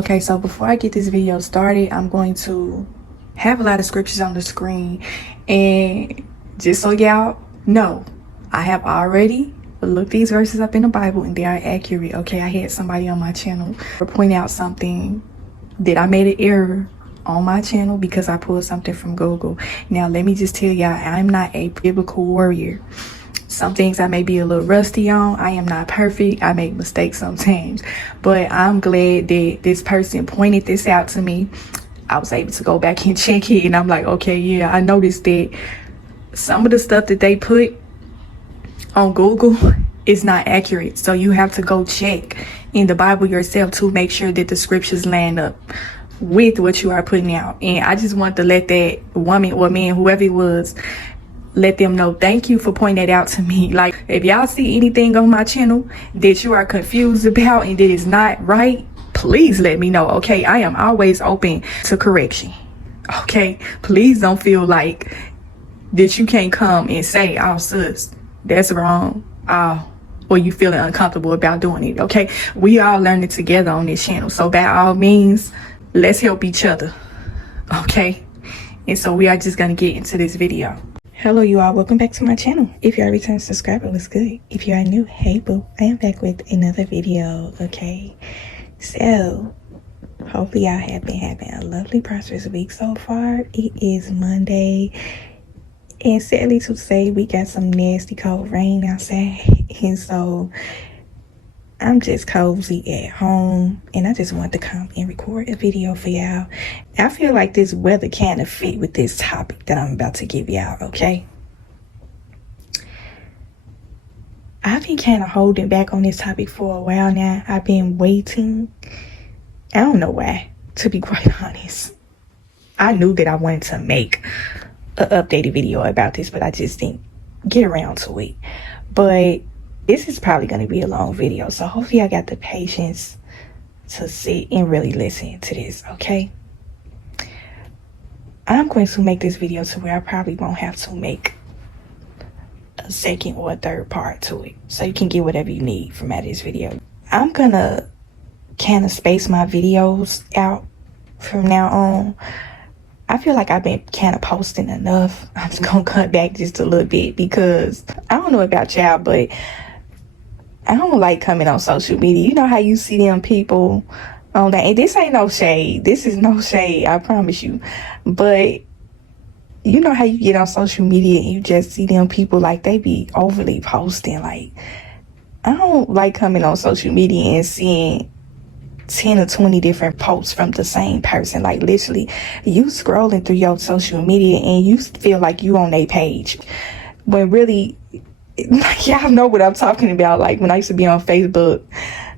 Okay, so before I get this video started, I'm going to have a lot of scriptures on the screen, and just so y'all know, I have already looked these verses up in the Bible and they are accurate. Okay, I had somebody on my channel point out something that I made an error on my channel because I pulled something from Google. Now let me just tell y'all, I'm not a biblical warrior. Some things I may be a little rusty on. I am not perfect. I make mistakes sometimes. But I'm glad that this person pointed this out to me. I was able to go back and check it. And I'm like, okay, yeah, I noticed that some of the stuff that they put on Google is not accurate. So you have to go check in the Bible yourself to make sure that the scriptures line up with what you are putting out. And I just want to let that woman or man, whoever it was, let them know thank you for pointing that out to me. Like, if y'all see anything on my channel that you are confused about and that is not right, please let me know. Okay, I am always open to correction. Okay, please don't feel like that you can't come and say, oh sis, that's wrong, or you feeling uncomfortable about doing it. Okay, we all learning together on this channel, so by all means, let's help each other. Okay, and so we are just gonna get into this video. Hello you all, welcome back to my channel. If you are a return subscriber, what's good? If you are new, hey boo, I am back with another video. Okay, so hopefully y'all have been having a lovely prosperous week so far. It is Monday, and sadly to say, we got some nasty cold rain outside, and so I'm just cozy at home, and I just wanted to come and record a video for y'all. I feel like this weather kind of fit with this topic that I'm about to give y'all, okay? I've been kind of holding back on this topic for a while now. I've been waiting. I don't know why, to be quite honest. I knew that I wanted to make an updated video about this, but I just didn't get around to it. But this is probably going to be a long video, so hopefully I got the patience to sit and really listen to this, okay? I'm going to make this video to where I probably won't have to make a second or a third part to it, so you can get whatever you need from out of this video. I'm going to kind of space my videos out from now on. I feel like I've been kind of posting enough. I'm just going to cut back just a little bit because I don't know about y'all, but I don't like coming on social media. You know how you see them people on that, and this ain't no shade. This is no shade, I promise you. But you know how you get on social media and you just see them people like they be overly posting. Like, I don't like coming on social media and seeing 10 or 20 different posts from the same person. Like, literally, you scrolling through your social media and you feel like you on their page, when really, like, y'all know what I'm talking about. Like, when I used to be on Facebook,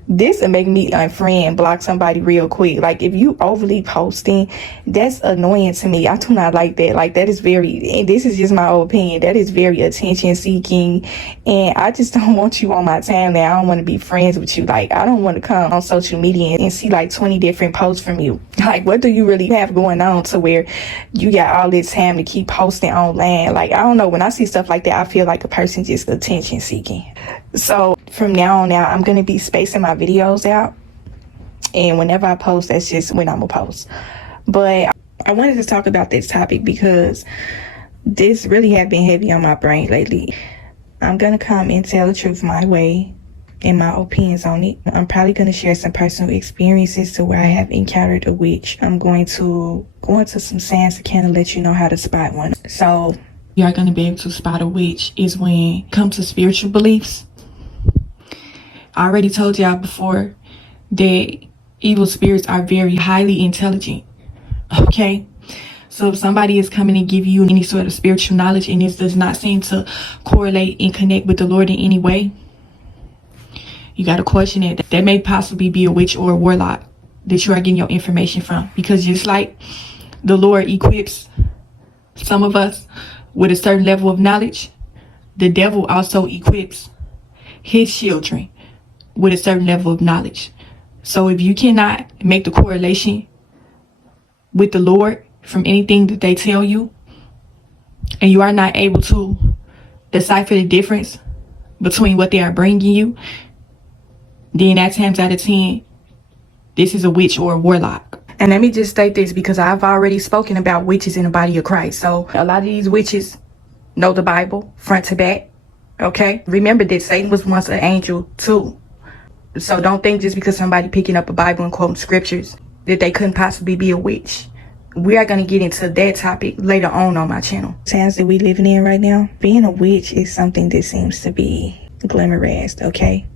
this would make me unfriend, block somebody real quick. Like, if you overly posting, that's annoying to me. I do not like that. Like, that is very, and this is just my own opinion, that is very attention seeking, and I just don't want you on my timeline. I don't want to be friends with you. Like, I don't want to come on social media and see like 20 different posts from you. Like, what do you really have going on to where you got all this time to keep posting online? Like, I don't know, when I see stuff like that, I feel like a person just attention seeking. So from now on out, I'm going to be spacing my videos out, and whenever I post, that's just when I'm going to post. But I wanted to talk about this topic because this really has been heavy on my brain lately. I'm going to come and tell the truth my way and my opinions on it. I'm probably going to share some personal experiences to where I have encountered a witch. I'm going to go into some signs to kind of let you know how to spot one. So you are going to be able to spot a witch is when it comes to spiritual beliefs. I already told y'all before that evil spirits are very highly intelligent. Okay, so if somebody is coming and give you any sort of spiritual knowledge and this does not seem to correlate and connect with the Lord in any way, you got to question it. That may possibly be a witch or a warlock that you are getting your information from, because just like the Lord equips some of us with a certain level of knowledge, the devil also equips his children with a certain level of knowledge. So if you cannot make the correlation with the Lord from anything that they tell you, and you are not able to decipher the difference between what they are bringing you, then 9 times out of 10, this is a witch or a warlock. And let me just state this because I've already spoken about witches in the body of Christ. So a lot of these witches know the Bible front to back. Okay, remember that Satan was once an angel too. So don't think just because somebody picking up a Bible and quoting scriptures that they couldn't possibly be a witch. We are going to get into that topic later on my channel. Times that we living in right now, being a witch is something that seems to be glamorized, okay?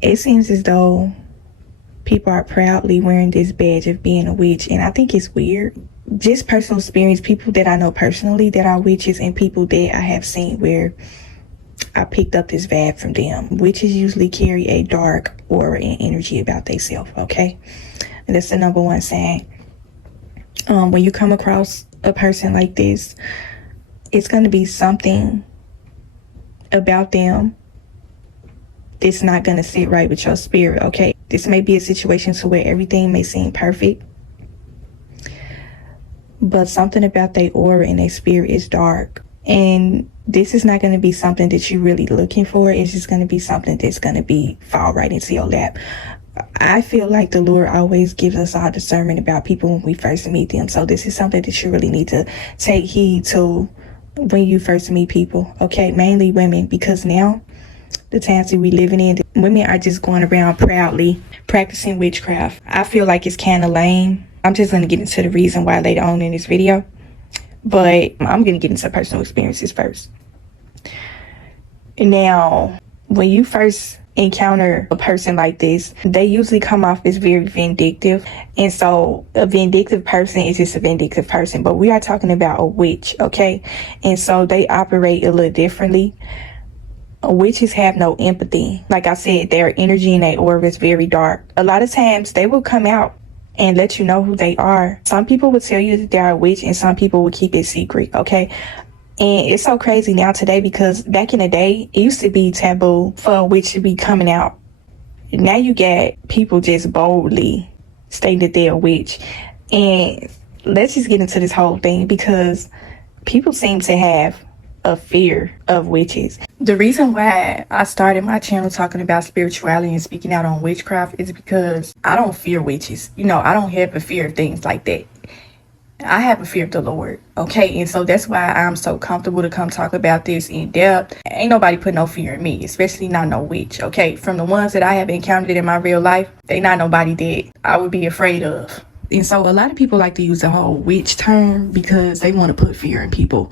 It seems as though people are proudly wearing this badge of being a witch, and I think it's weird. Just personal experience, people that I know personally that are witches and people that I have seen where I picked up this vibe from them. Witches usually carry a dark aura and energy about themselves, okay? And that's the number one sign. When you come across a person like this, it's going to be something about them that's not going to sit right with your spirit, okay? This may be a situation to where everything may seem perfect, but something about their aura and their spirit is dark. And this is not going to be something that you're really looking for. It's just going to be something that's going to fall right into your lap. I feel like the Lord always gives us our discernment about people when we first meet them. So this is something that you really need to take heed to when you first meet people, okay? Mainly women, because now the times that we living in, women are just going around proudly practicing witchcraft. I feel like it's kind of lame. I'm just going to get into the reason why later on in this video, but I'm going to get into personal experiences first. Now, when you first encounter a person like this, they usually come off as very vindictive. And so a vindictive person is just a vindictive person, but we are talking about a witch, okay? And so they operate a little differently. Witches have no empathy. Like I said, their energy and their aura is very dark. A lot of times they will come out and let you know who they are. Some people will tell you that they're a witch and some people will keep it secret, okay? And it's so crazy now today because back in the day, it used to be taboo for a witch to be coming out. Now you get people just boldly stating that they're a witch. And let's just get into this whole thing because people seem to have a fear of witches. The reason why I started my channel talking about spirituality and speaking out on witchcraft is because I don't fear witches. You know, I don't have a fear of things like that. I have a fear of the Lord, okay? And so that's why I'm so comfortable to come talk about this in depth. Ain't nobody put no fear in me, especially not no witch, okay? From the ones that I have encountered in my real life, they not nobody that I would be afraid of. And so a lot of people like to use the whole witch term because they want to put fear in people.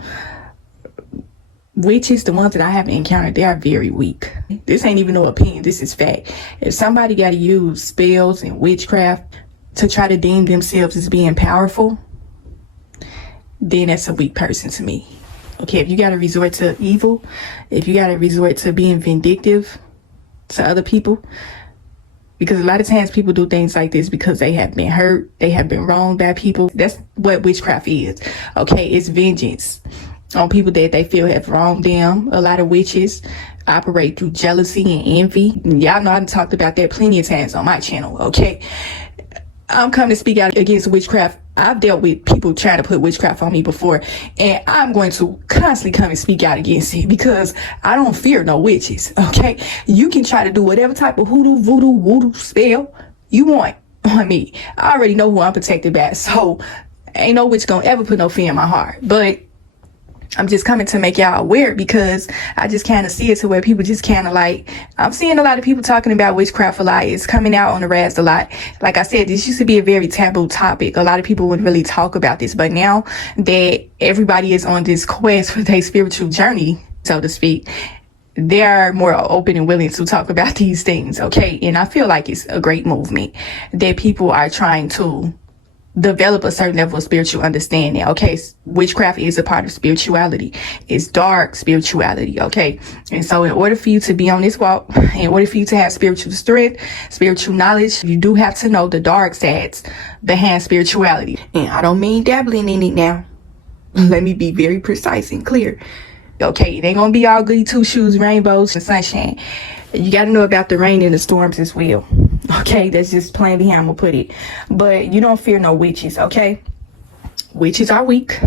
Witches, the ones that I haven't encountered, they are very weak. This ain't even no opinion, this is fact. If somebody got to use spells and witchcraft to try to deem themselves as being powerful, then that's a weak person to me. Okay, if you got to resort to evil, if you got to resort to being vindictive to other people, because a lot of times people do things like this because they have been hurt, they have been wronged by people. That's what witchcraft is. Okay, it's vengeance on people that they feel have wronged them. A lot of witches operate through jealousy and envy. Y'all know I've talked about that plenty of times on my channel, okay? I'm coming to speak out against witchcraft. I've dealt with people trying to put witchcraft on me before, and I'm going to constantly come and speak out against it because I don't fear no witches, okay? You can try to do whatever type of hoodoo, voodoo spell you want on me. I already know who I'm protected by, so ain't no witch gonna ever put no fear in my heart. But I'm just coming to make y'all aware because I just kind of see it to where people just kind of like, I'm seeing a lot of people talking about witchcraft a lot. It's coming out on the rise a lot. Like I said, this used to be a very taboo topic. A lot of people wouldn't really talk about this, but now that everybody is on this quest for their spiritual journey, so to speak, they are more open and willing to talk about these things, okay? And I feel like it's a great movement that people are trying to develop a certain level of spiritual understanding, okay? Witchcraft is a part of spirituality. It's dark spirituality, okay? And so in order for you to be on this walk, in order for you to have spiritual strength, spiritual knowledge, you do have to know the dark sides behind spirituality. And I don't mean dabbling in it now. Let me be very precise and clear. Okay, it ain't gonna be all goody two shoes, rainbows, and sunshine. You got to know about the rain and the storms as well. Okay, that's just plainly how I'm gonna put it. But you don't fear no witches, okay? Witches are weak.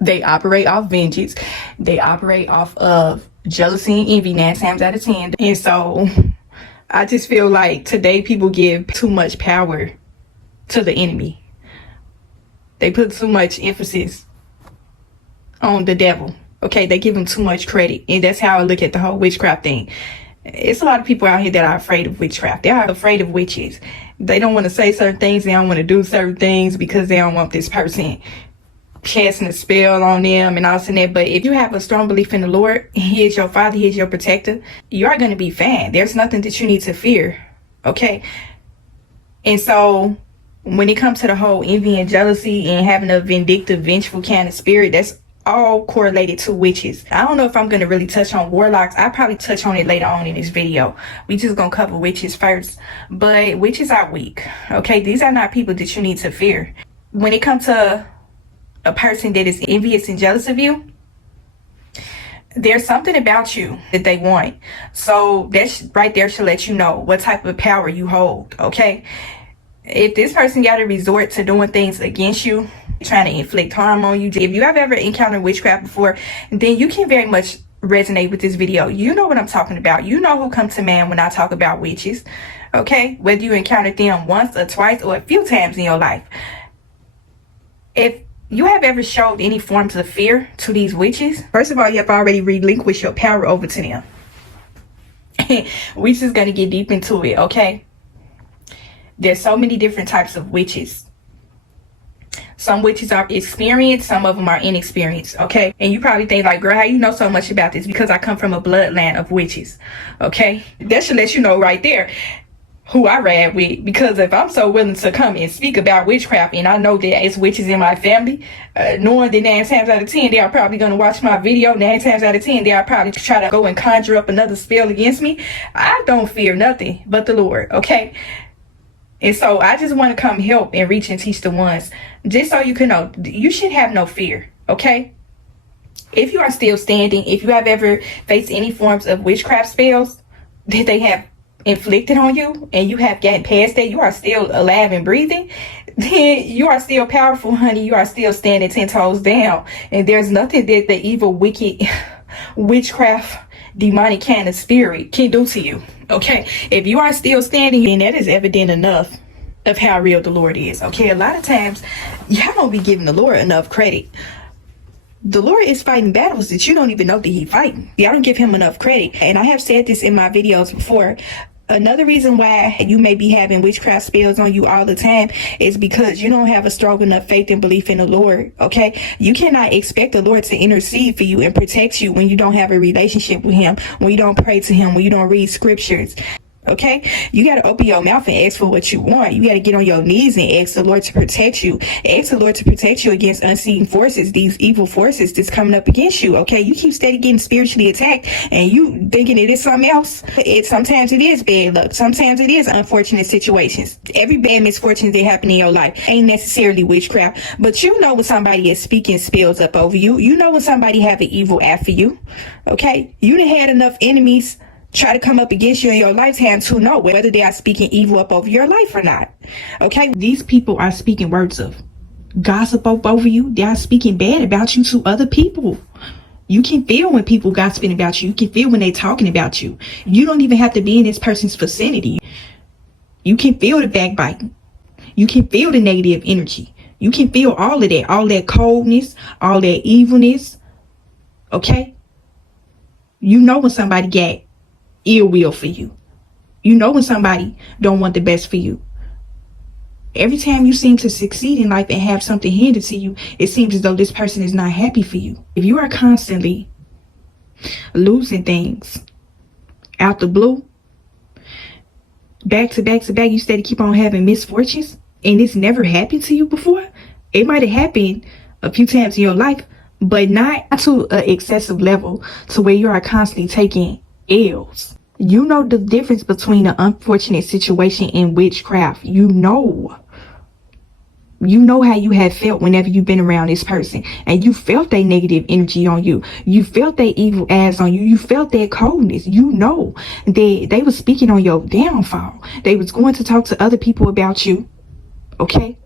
They operate off vengeance. They operate off of jealousy and envy 9 times out of 10. And so I just feel like today people give too much power to the enemy. They put too much emphasis on the devil. Okay, they give him too much credit. And that's how I look at the whole witchcraft thing. It's a lot of people out here that are afraid of witchcraft. They are afraid of witches. They don't want to say certain things. They don't want to do certain things because they don't want this person casting a spell on them and all that. But if you have a strong belief in the Lord, He is your Father, He is your protector, you are going to be fine. There's nothing that you need to fear. Okay? And so when it comes to the whole envy and jealousy and having a vindictive, vengeful kind of spirit, that's all correlated to witches. I don't know if I'm going to really touch on warlocks. I'll probably touch on it later on in this video. We just going to cover witches first. But witches are weak. Okay? These are not people that you need to fear. When it comes to a person that is envious and jealous of you, there's something about you that they want. So that right there should let you know what type of power you hold. Okay? If this person got to resort to doing things against you, trying to inflict harm on you, if you have ever encountered witchcraft before, then you can very much resonate with this video. You know what I'm talking about. You know who comes to mind when I talk about witches. Okay? Whether you encountered them once or twice or a few times in your life. If you have ever showed any forms of fear to these witches, first of all, you have already relinquished your power over to them. We're just going to get deep into it, okay? There's so many different types of witches. Some witches are experienced, some of them are inexperienced, okay? And you probably think like, girl, how you know so much about this? Because I come from a bloodline of witches, okay? That should let you know right there who I ride with. Because if I'm so willing to come and speak about witchcraft, and I know that it's witches in my family, knowing that 9 times out of 10 they are probably going to watch my video, 9 times out of 10 they are probably try to go and conjure up another spell against me, I don't fear nothing but the Lord, okay? And so I just want to come help and reach and teach the ones, just so you can know, you should have no fear, okay? If you are still standing, if you have ever faced any forms of witchcraft spells that they have inflicted on you, and you have gotten past that, you are still alive and breathing, then you are still powerful, honey. You are still standing 10 toes down. And there's nothing that the evil, wicked, witchcraft, demonic kind of spirit can do to you, okay? If you are still standing, then that is evident enough of how real the Lord is, okay? A lot of times y'all don't be giving the Lord enough credit. The Lord is fighting battles that you don't even know that He's fighting. Y'all don't give Him enough credit. And I have said this in my videos before. Another reason why you may be having witchcraft spells on you all the time is because you don't have a strong enough faith and belief in the Lord, okay? You cannot expect the Lord to intercede for you and protect you when you don't have a relationship with Him, when you don't pray to Him, when you don't read scriptures. Okay, you got to open your mouth and ask for what you want. You got to get on your knees and ask the Lord to protect you. Ask the Lord to protect you against unseen forces, these evil forces that's coming up against you. Okay, you keep steady getting spiritually attacked and you thinking it is something else. Sometimes it is bad luck. Sometimes it is unfortunate situations. Every bad misfortune that happen in your life ain't necessarily witchcraft, but you know when somebody is speaking spells up over you. You know when somebody have an evil after you. Okay, you done had enough enemies try to come up against you in your lifetime to know whether they are speaking evil up over your life or not. Okay, these people are speaking words of gossip up over you. They are speaking bad about you to other people. You can feel when people gossiping about you. You can feel when they talking about you. You don't even have to be in this person's vicinity. You can feel the backbiting. You can feel the negative energy. You can feel all that coldness, all that evilness. Okay, you know when somebody got ill will for you. You know when somebody don't want the best for you. Every time you seem to succeed in life and have something handed to you, it seems as though this person is not happy for you. If you are constantly losing things out the blue, back to back to back, you steady keep on having misfortunes, and it's never happened to you before. It might have happened a few times in your life, but not to an excessive level to where you are constantly taking L's. You know the difference between an unfortunate situation and witchcraft. You know how you have felt whenever you've been around this person and you felt that negative energy on you. You felt that evil ass on you. You felt that coldness. You know that they were speaking on your downfall. They was going to talk to other people about you. Okay,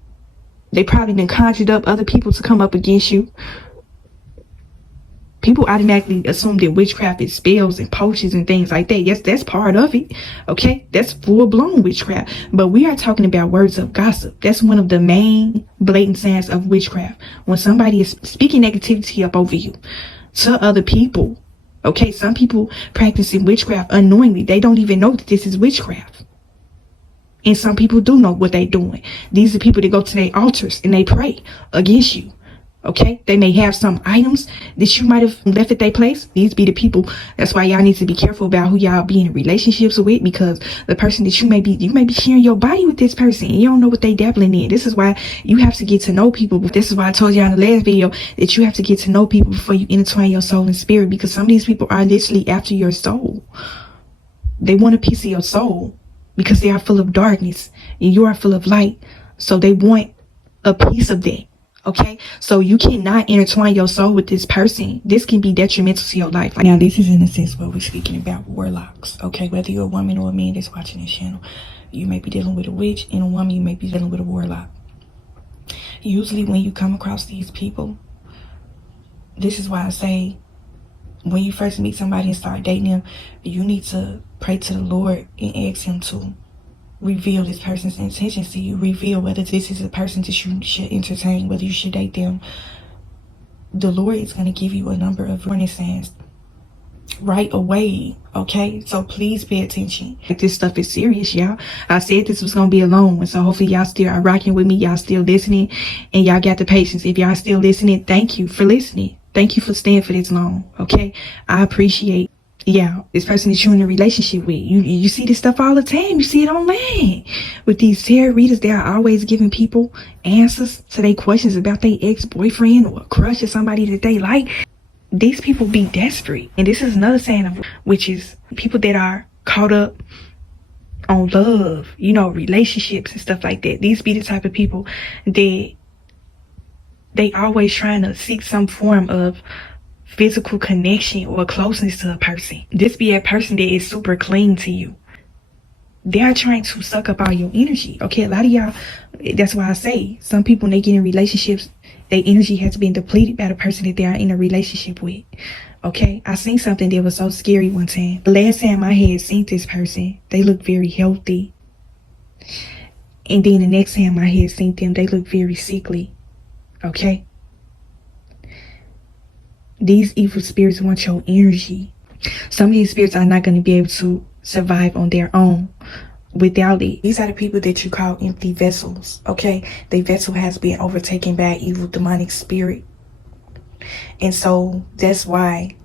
they probably been conjured up other people to come up against you. People automatically assume that witchcraft is spells and potions and things like that. Yes, that's part of it. Okay, that's full-blown witchcraft. But we are talking about words of gossip. That's one of the main blatant signs of witchcraft. When somebody is speaking negativity up over you to other people. Okay, some people practicing witchcraft unknowingly. They don't even know that this is witchcraft. And some people do know what they're doing. These are people that go to their altars and they pray against you. Okay, they may have some items that you might have left at their place. These be the people. That's why y'all need to be careful about who y'all be in relationships with, because the person that you may be sharing your body with this person and you don't know what they dabbling in. This is why you have to get to know people. This is why I told y'all in the last video that you have to get to know people before you intertwine your soul and spirit, because some of these people are literally after your soul. They want a piece of your soul because they are full of darkness and you are full of light. So they want a piece of that. Okay, so you cannot intertwine your soul with this person. This can be detrimental to your life. Now, this is in a sense what we're speaking about warlocks. Okay, whether you're a woman or a man that's watching this channel, you may be dealing with a witch, and a woman, you may be dealing with a warlock. Usually when you come across these people, this is why I say when you first meet somebody and start dating them, you need to pray to the Lord and ask him to reveal this person's intentions to you. Reveal whether this is a person that you should entertain, whether you should date them. The Lord is going to give you a number of warning signs right away. Okay, so please pay attention. This stuff is serious, y'all. I said this was going to be a long one, so hopefully y'all still are rocking with me. Y'all still listening, and y'all got the patience. If y'all still listening, thank you for listening. Thank you for staying for this long. Okay, I appreciate. Yeah, this person that you're in a relationship with, you see this stuff all the time. You see it online with these tarot readers. They are always giving people answers to their questions about their ex-boyfriend or a crush or somebody that they like. These people be desperate, and this is another sign of witches. People that are caught up on love, relationships and stuff like that. These be the type of people that they always trying to seek some form of physical connection or closeness to a person. This be a person that is super clean to you. They are trying to suck up all your energy. Okay, a lot of y'all, that's why I say some people, when they get in relationships, their energy has been depleted by the person that they are in a relationship with. Okay, I seen something that was so scary one time. The last time I had seen this person, they looked very healthy. And then the next time I had seen them, they looked very sickly. Okay. These evil spirits want your energy. Some of these spirits are not going to be able to survive on their own without it. These are the people that you call empty vessels. Okay, the vessel has been overtaken by evil demonic spirit. And so that's why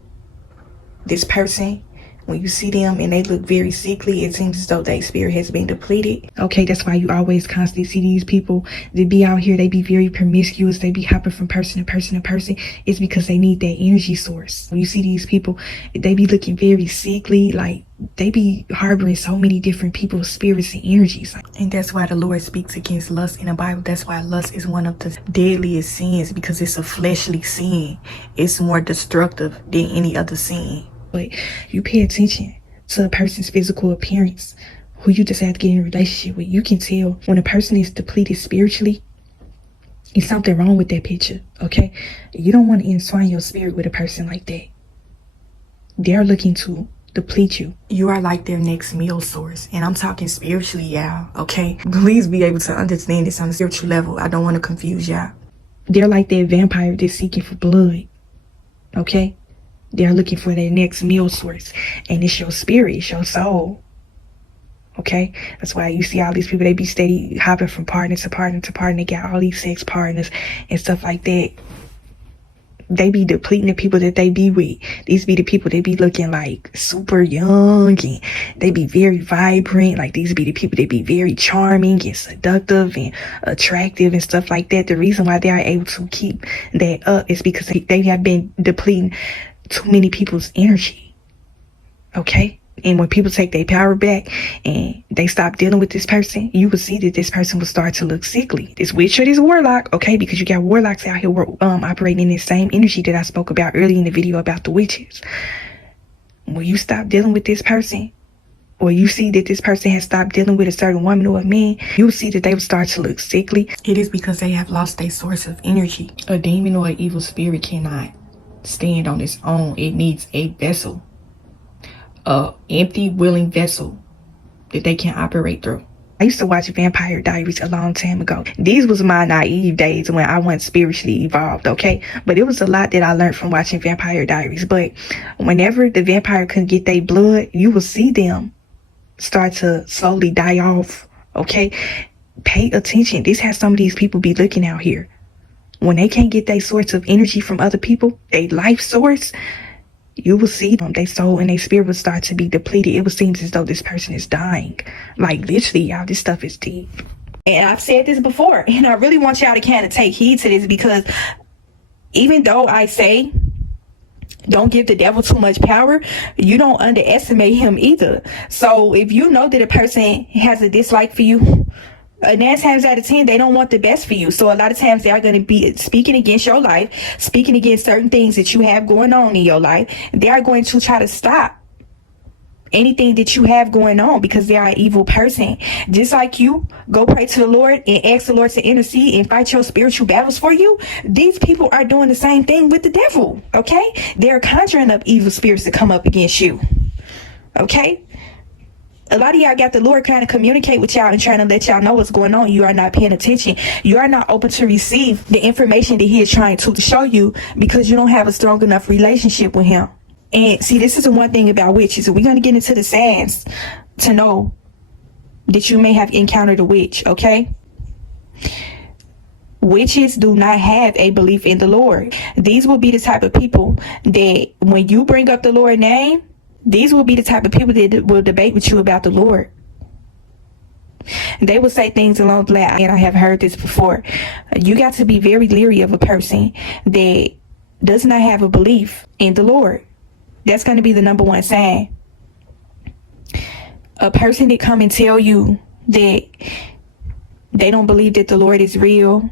this person, when you see them and they look very sickly, it seems as though their spirit has been depleted. Okay, that's why you always constantly see these people. They be out here, they be very promiscuous. They be hopping from person to person to person. It's because they need that energy source. When you see these people, they be looking very sickly. Like, they be harboring so many different people's spirits and energies. And that's why the Lord speaks against lust in the Bible. That's why lust is one of the deadliest sins, because it's a fleshly sin. It's more destructive than any other sin. But you pay attention to a person's physical appearance, who you decide to get in a relationship with. You can tell when a person is depleted spiritually, it's something wrong with that picture. Okay, you don't want to entwine your spirit with a person like that. They're looking to deplete you. You are like their next meal source, and I'm talking spiritually, y'all. Okay, please be able to understand this on a spiritual level. I don't want to confuse y'all. They're like that vampire that's seeking for blood. Okay, they're looking for their next meal source, and it's your spirit, it's your soul. Okay, that's why you see all these people, they be steady hopping from partner to partner to partner. They got all these sex partners and stuff like that. They be depleting the people that they be with. These be the people that be looking like super young, and they be very vibrant. Like, these be the people that be very charming and seductive and attractive and stuff like that. The reason why they are able to keep that up is because they have been depleting too many people's energy. Okay, and when people take their power back and they stop dealing with this person, you will see that this person will start to look sickly. This witch or this warlock, okay, because you got warlocks out here operating in the same energy that I spoke about earlier in the video about the witches. When you stop dealing with this person, or you see that this person has stopped dealing with a certain woman or a man, you will see that they will start to look sickly. It is because they have lost their source of energy. A demon or an evil spirit cannot stand on its own. It needs a vessel, a empty, willing vessel that they can operate through. I used to watch Vampire Diaries a long time ago. These was my naive days when I wasn't spiritually evolved, okay? But it was a lot that I learned from watching Vampire Diaries. But whenever the vampire couldn't get their blood, you will see them start to slowly die off, okay? Pay attention. This has some of these people be looking out here. When they can't get their source of energy from other people, their life source, you will see them, their soul and their spirit will start to be depleted. It will seem as though this person is dying. Like, literally, y'all, this stuff is deep. And I've said this before, and I really want y'all to kind of take heed to this, because even though I say don't give the devil too much power, you don't underestimate him either. So if you know that a person has a dislike for you, 9 times out of 10, they don't want the best for you. So a lot of times they are going to be speaking against your life, speaking against certain things that you have going on in your life. They are going to try to stop anything that you have going on, because they are an evil person. Just like you go pray to the Lord and ask the Lord to intercede and fight your spiritual battles for you, these people are doing the same thing with the devil, okay? They're conjuring up evil spirits to come up against you, okay? A lot of y'all got the Lord kind of communicate with y'all and trying to let y'all know what's going on. You are not paying attention. You are not open to receive the information that he is trying to show you, because you don't have a strong enough relationship with him. And see, this is the one thing about witches. We're going to get into the signs to know that you may have encountered a witch, okay? Witches do not have a belief in the Lord. These will be the type of people that when you bring up the Lord's name, these will be the type of people that will debate with you about the Lord. They will say things along the line, and I have heard this before. You got to be very leery of a person that does not have a belief in the Lord. That's going to be the number one sign. A person that come and tell you that they don't believe that the Lord is real.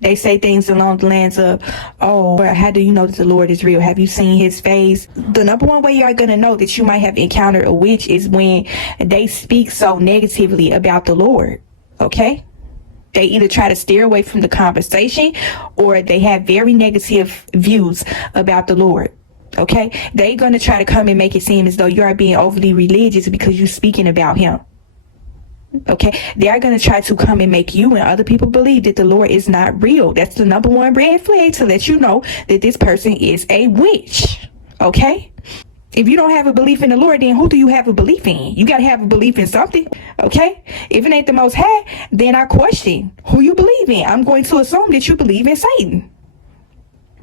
They say things along the lines of, oh, how do you know that the Lord is real? Have you seen his face? The number one way you are going to know that you might have encountered a witch is when they speak so negatively about the Lord, okay? They either try to steer away from the conversation, or they have very negative views about the Lord, okay? They're going to try to come and make it seem as though you are being overly religious because you're speaking about him. Okay, they are going to try to come and make you and other people believe that the Lord is not real. That's the number one red flag to let you know that this person is a witch. Okay, if you don't have a belief in the Lord, then who do you have a belief in? You got to have a belief in something. Okay, if it ain't the Most High, then I question who you believe in. I'm going to assume that you believe in Satan.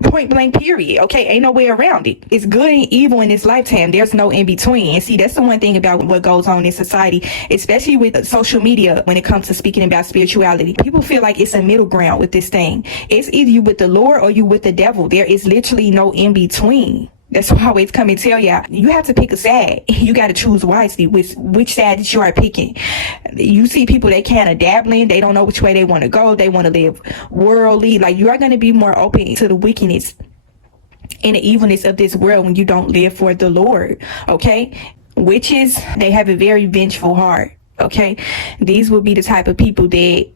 Point blank, period. Okay, ain't no way around it. It's good and evil in this lifetime. There's no in between. And see, that's the one thing about what goes on in society, especially with social media when it comes to speaking about spirituality. People feel like it's a middle ground with this thing. It's either you with the Lord or you with the devil. There is literally no in between. That's why I always come and tell y'all, you have to pick a side. You got to choose wisely which side that you are picking. You see people that kind of dabbling. They don't know which way they want to go. They want to live worldly. Like, you are going to be more open to the wickedness and the evilness of this world when you don't live for the Lord. Okay? Witches, they have a very vengeful heart. Okay? These will be the type of people that,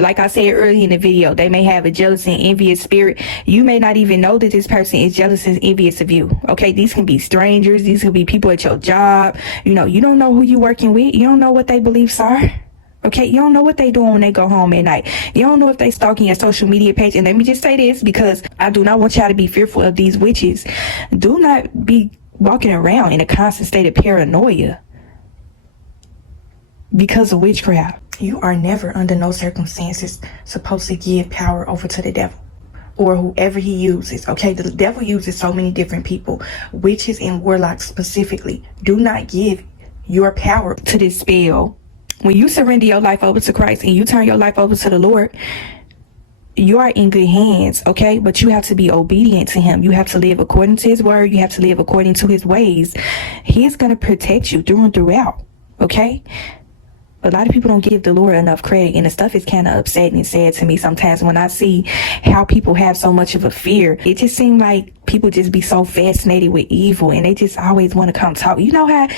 like I said earlier in the video, they may have a jealous and envious spirit. You may not even know that this person is jealous and envious of you. Okay, these can be strangers. These can be people at your job. You know, you don't know who you're working with. You don't know what their beliefs are. Okay, you don't know what they doing when they go home at night. You don't know if they stalking your social media page. And let me just say this, because I do not want y'all to be fearful of these witches. Do not be walking around in a constant state of paranoia because of witchcraft. You are never, under no circumstances, supposed to give power over to the devil or whoever he uses. Okay, the devil uses so many different people, witches and warlocks specifically. Do not give your power to this spell. When you surrender your life over to Christ and you turn your life over to the Lord, you are in good hands, okay? But you have to be obedient to him. You have to live according to his word. You have to live according to his ways. He is going to protect you through and throughout, okay? A lot of people don't give the Lord enough credit, and the stuff is kind of upsetting and sad to me sometimes when I see how people have so much of a fear. It just seems like people just be so fascinated with evil, and they just always want to come talk. You know how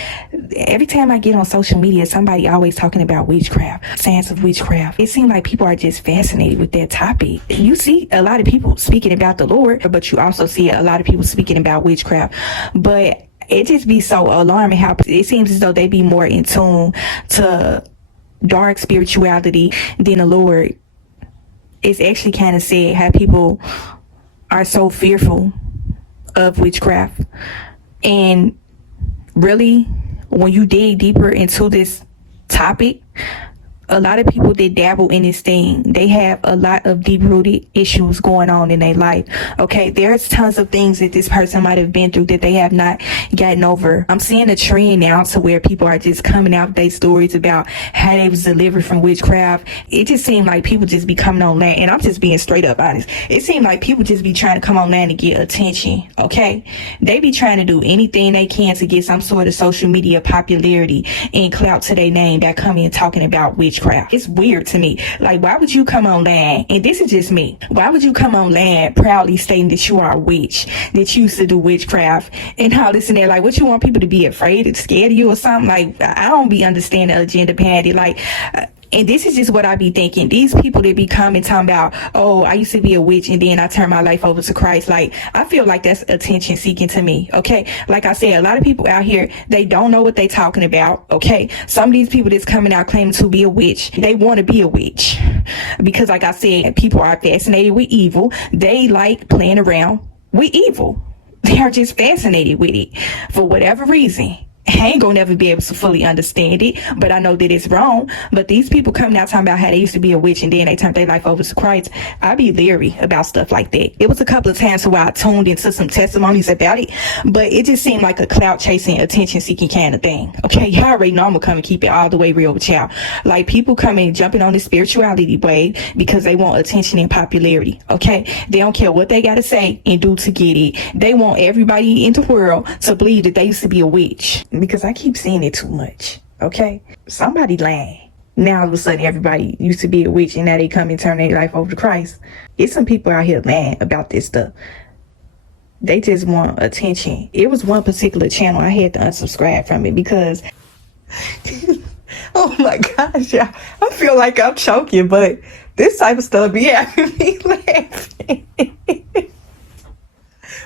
every time I get on social media, somebody always talking about witchcraft, science of witchcraft. It seems like people are just fascinated with that topic. You see a lot of people speaking about the Lord, but you also see a lot of people speaking about witchcraft. But it just be so alarming how it seems as though they be more in tune to dark spirituality than the Lord. It's actually kind of sad how people are so fearful of witchcraft. And really, when you dig deeper into this topic, a lot of people that dabble in this thing, they have a lot of deep-rooted issues going on in their life. Okay, there's tons of things that this person might have been through that they have not gotten over. I'm seeing a trend now to where people are just coming out with their stories about how they was delivered from witchcraft. It just seemed like people just be coming online, and I'm just being straight up honest. It seemed like people just be trying to come online to get attention. Okay, they be trying to do anything they can to get some sort of social media popularity and clout to their name by coming and talking about witchcraft. It's weird to me. Like, why would you come online, and this is just me, why would you come online proudly stating that you are a witch, that you used to do witchcraft and all this and that? Like, what, you want people to be afraid and scared of you or something? Like, I don't be understanding the agenda behind it. Like, and this is just what I be thinking. These people that be coming talking about, oh, I used to be a witch and then I turned my life over to Christ. Like, I feel like that's attention seeking to me. Okay. Like I said, a lot of people out here, they don't know what they talking about. Okay. Some of these people that's coming out claiming to be a witch, they want to be a witch because, like I said, people are fascinated with evil. They like playing around with evil. They are just fascinated with it for whatever reason. I ain't gonna never be able to fully understand it, but I know that it's wrong. But these people coming out talking about how they used to be a witch and then they turned their life over to Christ, I be leery about stuff like that. It was a couple of times where I tuned into some testimonies about it, but it just seemed like a clout chasing, attention seeking kind of thing. Okay, y'all already know I'm gonna come and keep it all the way real with y'all. Like, people coming jumping on this spirituality wave because they want attention and popularity. Okay, they don't care what they gotta say and do to get it. They want everybody in the world to believe that they used to be a witch. Because I keep seeing it too much. Okay, somebody lying. Now all of a sudden everybody used to be a witch and now they come and turn their life over to Christ. It's some people out here lying about this stuff. They just want attention. It was one particular channel I had to unsubscribe from it because oh my gosh, y'all, I feel like I'm choking, but this type of stuff be having me laughing.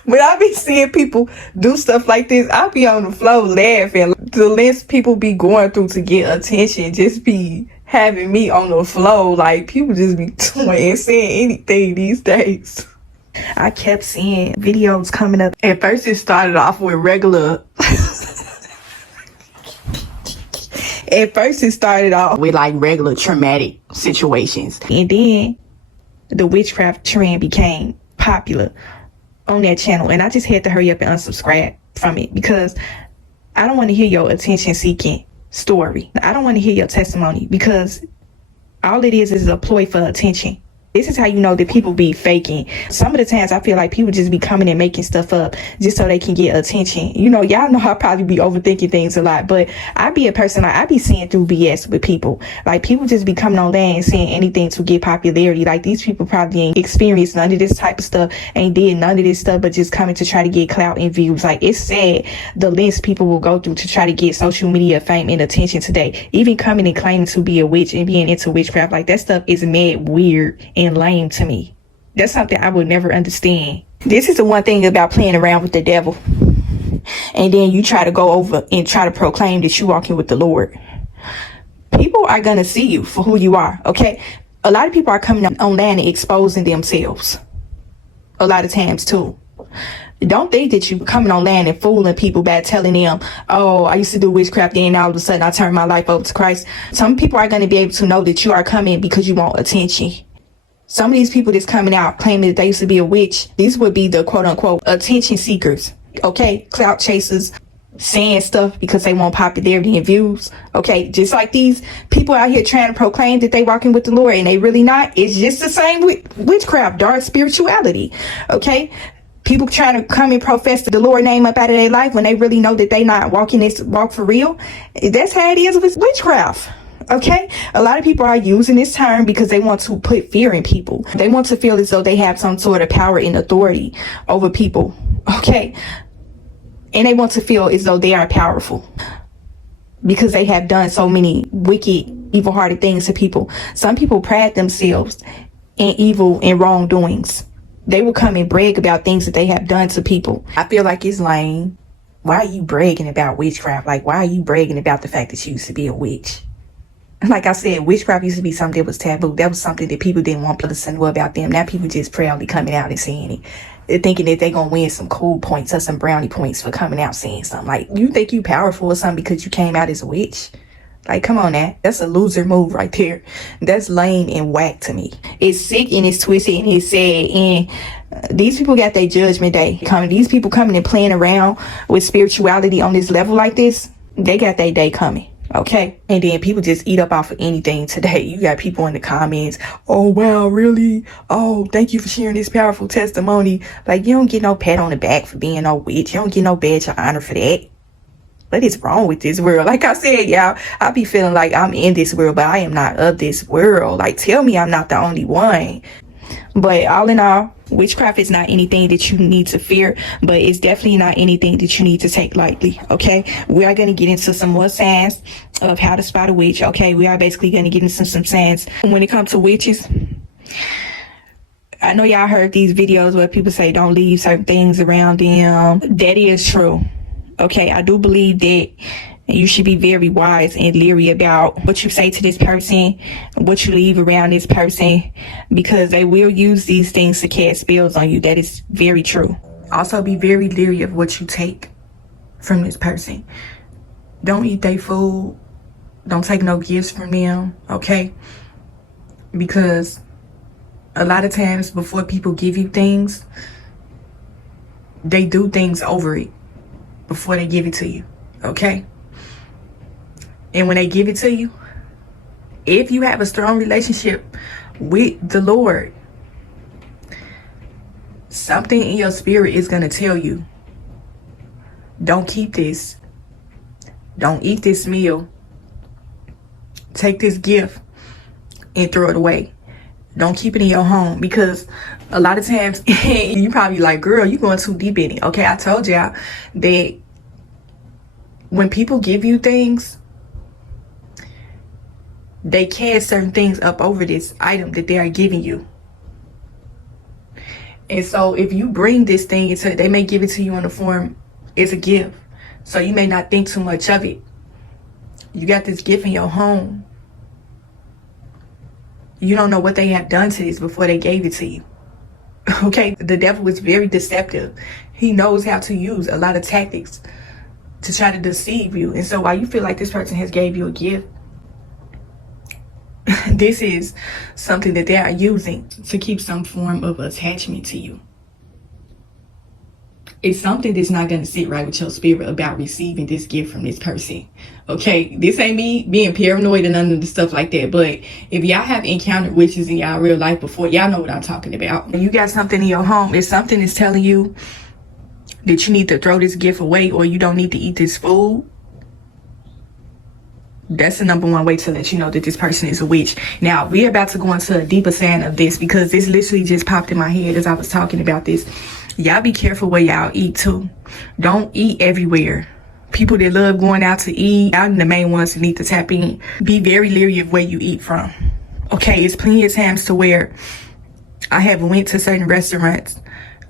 When I be seeing people do stuff like this, I be on the floor laughing. The less people be going through to get attention just be having me on the floor. Like, people just be doing and saying anything these days. I kept seeing videos coming up. At first it started off with regular like regular traumatic situations. And then the witchcraft trend became popular on that channel, and I just had to hurry up and unsubscribe from it because I don't want to hear your attention seeking story. I don't want to hear your testimony because all it is a ploy for attention. This is how you know that people be faking. Some of the times I feel like people just be coming and making stuff up just so they can get attention. You know, y'all know I probably be overthinking things a lot, but I be a person, like, I be seeing through BS with people. Like, people just be coming on there and saying anything to get popularity. Like, these people probably ain't experienced none of this type of stuff, ain't did none of this stuff, but just coming to try to get clout and views. Like, it's sad the lengths people will go through to try to get social media fame and attention today. Even coming and claiming to be a witch and being into witchcraft, like, that stuff is mad weird and lame to me. That's something I would never understand. This is the one thing about playing around with the devil, and then you try to go over and try to proclaim that you're walking with the Lord. People are gonna see you for who you are. Okay, a lot of people are coming online and exposing themselves a lot of times too. Don't think that you coming on land and fooling people by telling them, oh, I used to do witchcraft, then all of a sudden I turned my life over to Christ. Some people are going to be able to know that you are coming because you want attention. Some of these people that's coming out claiming that they used to be a witch, these would be the quote unquote attention seekers. Okay, clout chasers, saying stuff because they want popularity and views. Okay, just like these people out here trying to proclaim that they walking with the Lord and they really not. It's just the same with witchcraft, dark spirituality. Okay, people trying to come and profess the Lord name up out of their life when they really know that they not walking this walk for real. That's how it is with witchcraft. Okay, a lot of people are using this term because they want to put fear in people. They want to feel as though they have some sort of power and authority over people. Okay, and they want to feel as though they are powerful because they have done so many wicked, evil-hearted things to people. Some people pride themselves in evil and wrongdoings. They will come and brag about things that they have done to people. I feel like it's lame. Why are you bragging about witchcraft? Like, why are you bragging about the fact that you used to be a witch? Like I said, witchcraft used to be something that was taboo. That was something that people didn't want people to know about them. Now people just proudly coming out and saying it. They're thinking that they're going to win some cool points or some brownie points for coming out saying something. Like, you think you powerful or something because you came out as a witch? Like, come on now. That's a loser move right there. That's lame and whack to me. It's sick and it's twisted and it's sad. And these people got their judgment day coming. These people coming and playing around with spirituality on this level like this, they got their day coming. Okay, and then people just eat up off of anything today. You got people in the comments, oh wow, really? Oh, thank you for sharing this powerful testimony. Like, you don't get no pat on the back for being no witch. You don't get no badge of honor for that. What is wrong with this world? Like I said, y'all, I be feeling like I'm in this world, but I am not of this world. Like, tell me I'm not the only one. But all in all, witchcraft is not anything that you need to fear, but it's definitely not anything that you need to take lightly. Okay, we are going to get into some more signs of how to spot a witch. Okay, we are basically going to get into some signs when it comes to witches. I know y'all heard these videos where people say don't leave certain things around them. That is true. Okay, I do believe that you should be very wise and leery about what you say to this person, what you leave around this person, because they will use these things to cast spells on you. That is very true. Also, be very leery of what you take from this person. Don't eat their food. Don't take no gifts from them, okay? Because a lot of times before people give you things, they do things over it before they give it to you, okay? And when they give it to you, if you have a strong relationship with the Lord, something in your spirit is going to tell you, don't keep this. Don't eat this meal. Take this gift and throw it away. Don't keep it in your home, because a lot of times you probably like, girl, you going too deep in it. Okay, I told y'all that when people give you things, they cast certain things up over this item that they are giving you. And so if you bring this thing into, they may give it to you in the form as a gift. So you may not think too much of it. You got this gift in your home. You don't know what they have done to this before they gave it to you. Okay, the devil is very deceptive. He knows how to use a lot of tactics to try to deceive you. And so while you feel like this person has gave you a gift, this is something that they are using to keep some form of attachment to you. It's something that's not going to sit right with your spirit about receiving this gift from this person. Okay, this ain't me being paranoid and none of the stuff like that. But if y'all have encountered witches in y'all real life before, y'all know what I'm talking about. When you got something in your home, if something is telling you that you need to throw this gift away or you don't need to eat this food, that's the number one way to let you know that this person is a witch. Now, we're about to go into a deeper sign of this, because this literally just popped in my head as I was talking about this. Y'all be careful where y'all eat too. Don't eat everywhere. People that love going out to eat, y'all the main ones that need to tap in. Be very leery of where you eat from. Okay, it's plenty of times to where I have went to certain restaurants.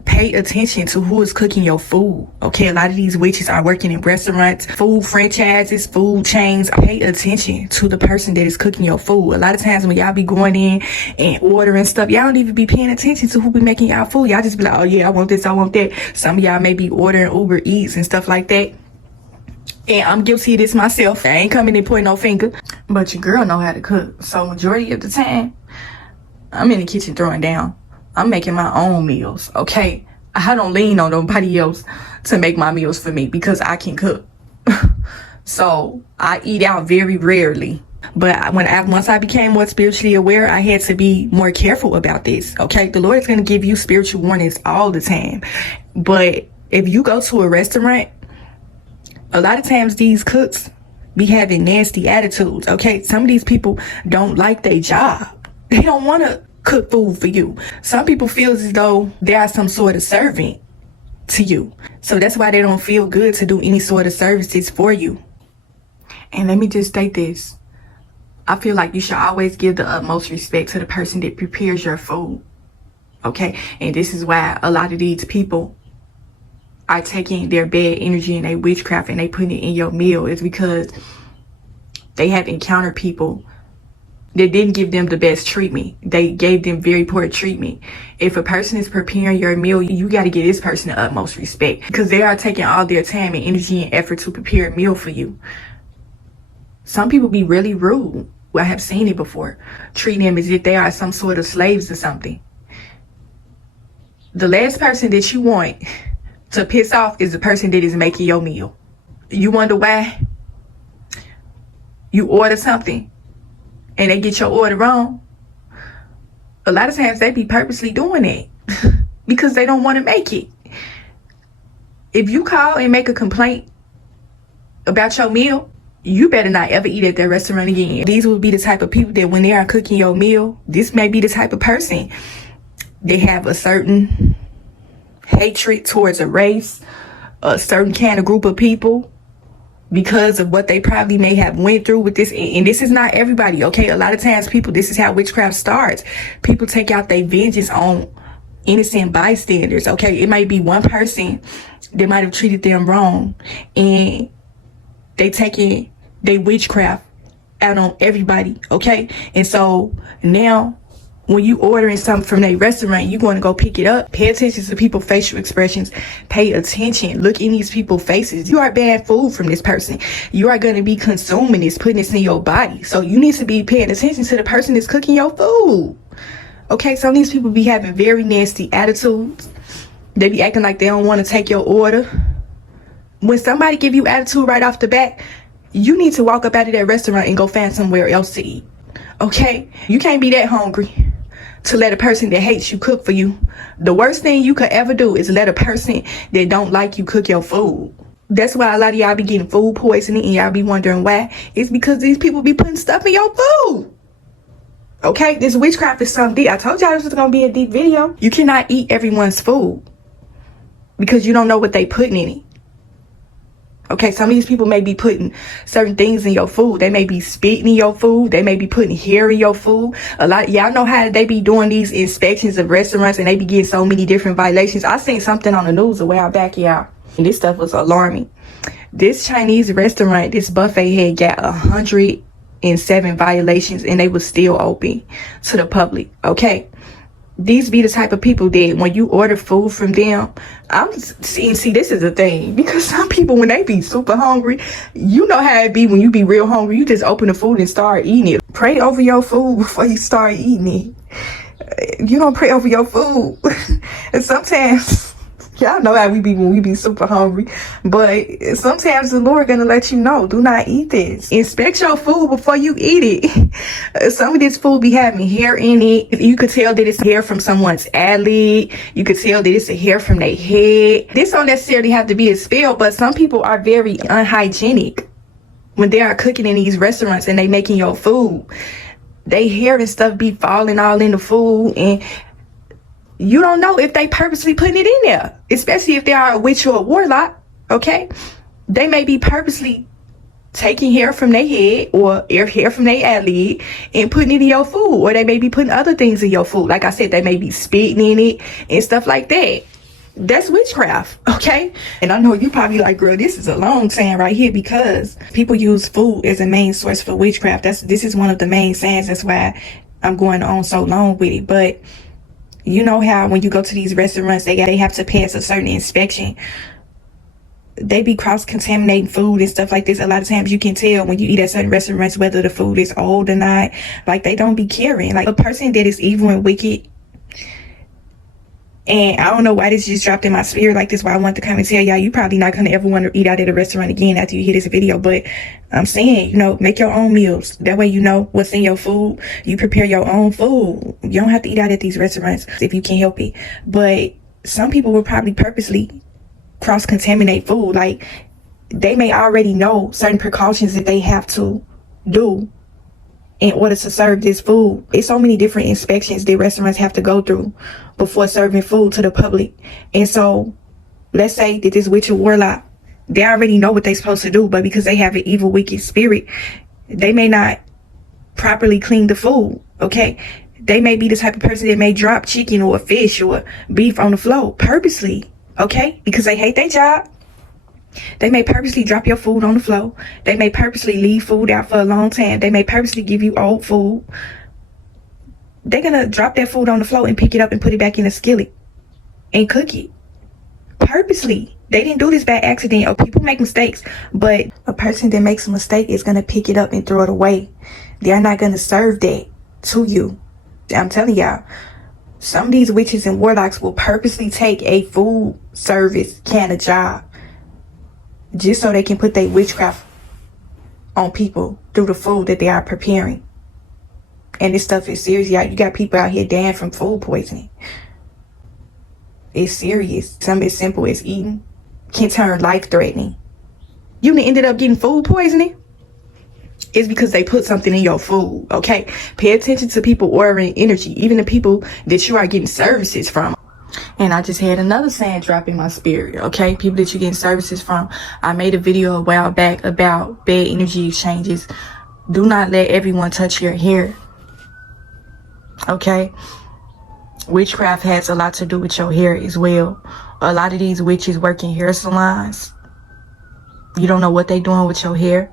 Pay attention to who is cooking your food. Okay, a lot of these witches are working in restaurants, food franchises, food chains. Pay attention to the person that is cooking your food. A lot of times when y'all be going in and ordering stuff, y'all don't even be paying attention to who be making y'all food. Y'all just be like, oh yeah, I want this, I want that. Some of y'all may be ordering Uber Eats and stuff like that. And I'm guilty of this myself. I ain't coming and pointing no finger, but your girl know how to cook. So majority of the time, I'm in the kitchen throwing down. I'm making my own meals, okay? I don't lean on nobody else to make my meals for me because I can cook. So I eat out very rarely. But once I became more spiritually aware, I had to be more careful about this, okay? The Lord is going to give you spiritual warnings all the time. But if you go to a restaurant, a lot of times these cooks, be having nasty attitudes, okay? Some of these people don't like their job. They don't want to cook food for you. Some people feel as though they are some sort of servant to you. So that's why they don't feel good to do any sort of services for you. And let me just state this. I feel like you should always give the utmost respect to the person that prepares your food. Okay? And this is why a lot of these people are taking their bad energy and their witchcraft and they putting it in your meal. Is because they have encountered people that didn't give them the best treatment. They gave them very poor treatment. If a person is preparing your meal, you got to give this person the utmost respect, because they are taking all their time and energy and effort to prepare a meal for you. Some people be really rude. Well, I have seen it before. Treating them as if they are some sort of slaves or something. The last person that you want to piss off is the person that is making your meal. You wonder why? You order something and they get your order wrong. A lot of times they be purposely doing it because they don't want to make it. If you call and make a complaint about your meal, you better not ever eat at that restaurant again. These will be the type of people that when they are cooking your meal, this may be the type of person. They have a certain hatred towards a race, a certain kind of group of people, because of what they probably may have went through with this. And this is not everybody, okay? A lot of times people, this is how witchcraft starts. People take out their vengeance on innocent bystanders, okay? It might be one person that might have treated them wrong, and they taking their witchcraft out on everybody, okay? And so now when you ordering something from a restaurant, you going to go pick it up. Pay attention to people's facial expressions. Pay attention. Look in these people's faces. You are buying food from this person. You are going to be consuming this, putting this in your body. So you need to be paying attention to the person that's cooking your food. Okay, some of these people be having very nasty attitudes. They be acting like they don't want to take your order. When somebody give you attitude right off the bat, you need to walk up out of that restaurant and go find somewhere else to eat. Okay? You can't be that hungry to let a person that hates you cook for you. The worst thing you could ever do is let a person that don't like you cook your food. That's why a lot of y'all be getting food poisoning and y'all be wondering why. It's because these people be putting stuff in your food. Okay? This witchcraft is something deep. I told y'all this was going to be a deep video. You cannot eat everyone's food because you don't know what they putting in it. Okay, some of these people may be putting certain things in your food. They may be spitting in your food. They may be putting hair in your food. A lot, y'all know how they be doing these inspections of restaurants and they be getting so many different violations. I seen something on the news a while back, y'all, and this stuff was alarming. This Chinese restaurant, this buffet had got 107 violations and they was still open to the public, okay? These be the type of people that when you order food from them, see, this is the thing. Because some people, when they be super hungry, you know how it be when you be real hungry. You just open the food and start eating it. Pray over your food before you start eating it. You don't pray over your food. And sometimes, y'all know how we be when we be super hungry. But sometimes the Lord gonna let you know, do not eat this. Inspect your food before you eat it. Some of this food be having hair in it. You could tell that it's hair from someone's eyelid. You could tell that it's a hair from their head. This don't necessarily have to be a spell, but some people are very unhygienic when they are cooking in these restaurants and they making your food. They hair and stuff be falling all in the food, and you don't know if they purposely putting it in there, especially if they are a witch or a warlock, okay? They may be purposely taking hair from their head or hair from their eyelid and putting it in your food, or they may be putting other things in your food. Like I said, they may be spitting in it and stuff like that. That's witchcraft, okay? And I know you probably like, girl, this is a long saying right here, because people use food as a main source for witchcraft. This is one of the main sayings. That's why I'm going on so long with it. But you know how when you go to these restaurants, they have to pass a certain inspection. They be cross-contaminating food and stuff like this. A lot of times you can tell when you eat at certain restaurants whether the food is old or not. Like, they don't be caring. Like, a person that is evil and wicked, and I don't know why this just dropped in my spirit like this, why I want to come and tell y'all, you probably not going to ever want to eat out at a restaurant again after you hear this video. But I'm saying, you know, make your own meals. That way you know what's in your food. You prepare your own food. You don't have to eat out at these restaurants if you can help it. But some people will probably purposely cross-contaminate food. Like, they may already know certain precautions that they have to do in order to serve this food. It's so many different inspections that restaurants have to go through before serving food to the public. And so let's say that this witch or warlock, they already know what they're supposed to do, but because they have an evil, wicked spirit, they may not properly clean the food. Okay, they may be the type of person that may drop chicken or fish or beef on the floor purposely. Okay, because they hate their job. They may purposely drop your food on the floor. They may purposely leave food out for a long time. They may purposely give you old food. They're gonna drop that food on the floor and pick it up and put it back in a skillet and cook it purposely. They didn't do this by accident. Or people make mistakes, but a person that makes a mistake is gonna pick it up and throw it away. They're not gonna serve that to you. I'm telling y'all, some of these witches and warlocks will purposely take a food service kind of job just so they can put their witchcraft on people through the food that they are preparing. And this stuff is serious, y'all. You got people out here dying from food poisoning. It's serious. Something as simple as eating can turn life-threatening. You ended up getting food poisoning? It's because they put something in your food, okay? Pay attention to people ordering energy, even the people that you are getting services from. And I just had another saying drop in my spirit, okay? People that you're getting services from. I made a video a while back about bad energy exchanges. Do not let everyone touch your hair, okay? Witchcraft has a lot to do with your hair as well. A lot of these witches work in hair salons. You don't know what they're doing with your hair.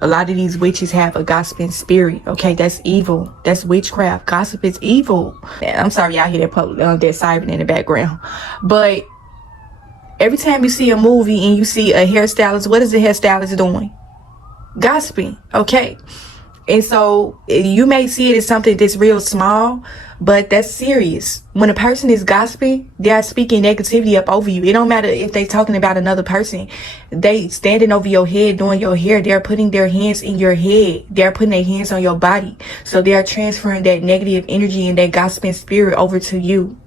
A lot of these witches have a gossiping spirit. Okay, that's evil. That's witchcraft. Gossip is evil. I'm sorry y'all hear that siren in the background. But every time you see a movie and you see a hairstylist, what is the hairstylist doing? Gossiping, okay? And so you may see it as something that's real small, but that's serious. When a person is gossiping, they are speaking negativity up over you. It don't matter if they talking about another person. They standing over your head, doing your hair. They're putting their hands in your head. They're putting their hands on your body. So they are transferring that negative energy and that gossiping spirit over to you.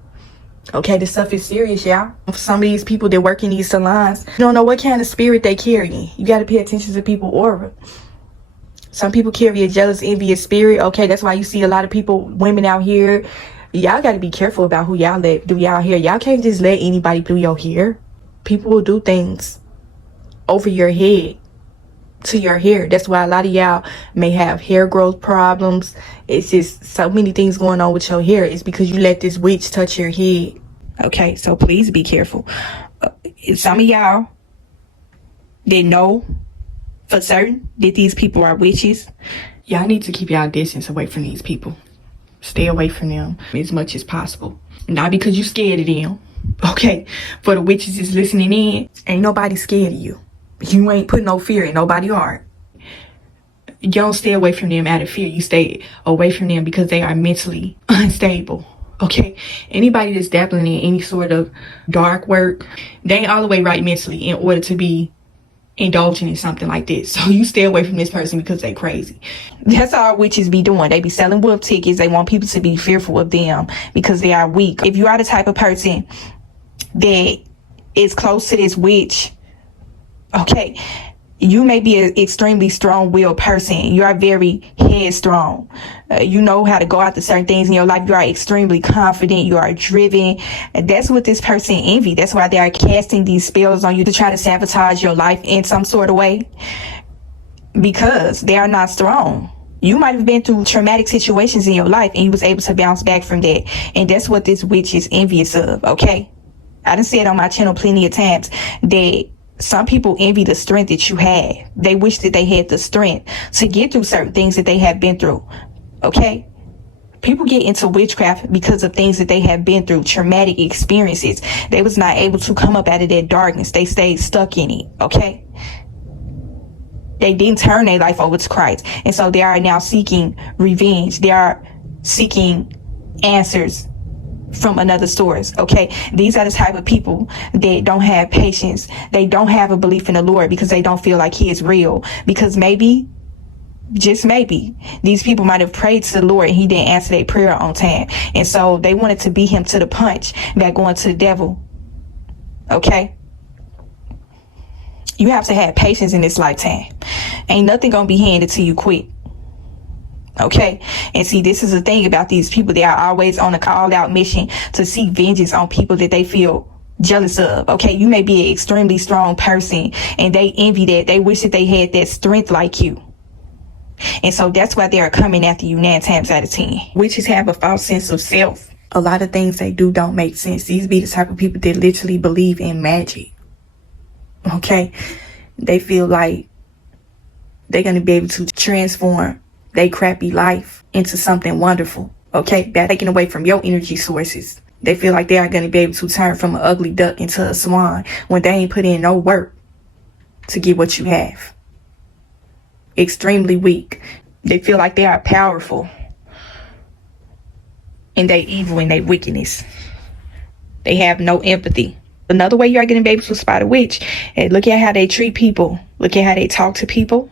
Okay, this stuff is serious, y'all. For some of these people that work in these salons, you don't know what kind of spirit they carry. You got to pay attention to people's aura. Some people carry a jealous, envious spirit. Okay, that's why you see a lot of people, women out here. Y'all got to be careful about who y'all let do y'all hair. Y'all can't just let anybody do your hair. People will do things over your head to your hair. That's why a lot of y'all may have hair growth problems. It's just so many things going on with your hair. It's because you let this witch touch your head. Okay, so please be careful. Some of y'all didn't know for certain that these people are witches. Y'all need to keep y'all distance away from these people. Stay away from them as much as possible. Not because you scared of them. Okay, for the witches is listening in, ain't nobody scared of you. You ain't putting no fear in nobody's heart. You don't stay away from them out of fear. You stay away from them because they are mentally unstable. Okay, anybody that's dabbling in any sort of dark work, they ain't all the way right mentally in order to be indulging in something like this. So you stay away from this person because they crazy. That's all witches be doing. They be selling wolf tickets. They want people to be fearful of them because they are weak. If you are the type of person that is close to this witch, okay, you may be an extremely strong-willed person. You are very headstrong. You know how to go after certain things in your life. You are extremely confident. You are driven. And that's what this person envy. That's why they are casting these spells on you to try to sabotage your life in some sort of way. Because they are not strong. You might have been through traumatic situations in your life and you was able to bounce back from that. And that's what this witch is envious of, okay? I done said on my channel plenty of times that some people envy the strength that you have. They wish that they had the strength to get through certain things that they have been through. Okay? People get into witchcraft because of things that they have been through, traumatic experiences. They was not able to come up out of that darkness. They stayed stuck in it. Okay? They didn't turn their life over to Christ. And so they are now seeking revenge. They are seeking answers from another source. Okay, these are the type of people that don't have patience. They don't have a belief in the Lord because they don't feel like he is real, because maybe, just maybe, these people might have prayed to the Lord and he didn't answer their prayer on time, and so they wanted to beat him to the punch by going to the devil. Okay, You have to have patience in this lifetime. Ain't nothing gonna be handed to you quick. Okay? And see, this is the thing about these people. They are always on a called out mission to seek vengeance on people that they feel jealous of. Okay? You may be an extremely strong person and they envy that. They wish that they had that strength like you. And so that's why they are coming after you 9 times out of 10. Witches have a false sense of self. A lot of things they do don't make sense. These be the type of people that literally believe in magic. Okay? They feel like they're going to be able to transform their crappy life into something wonderful. Okay? By taking away from your energy sources. They feel like they are going to be able to turn from an ugly duck into a swan when they ain't put in no work to get what you have. Extremely weak. They feel like they are powerful in their evil and their wickedness. They have no empathy. Another way you are going to be able to spot a witch, and look at how they treat people. Look at how they talk to people.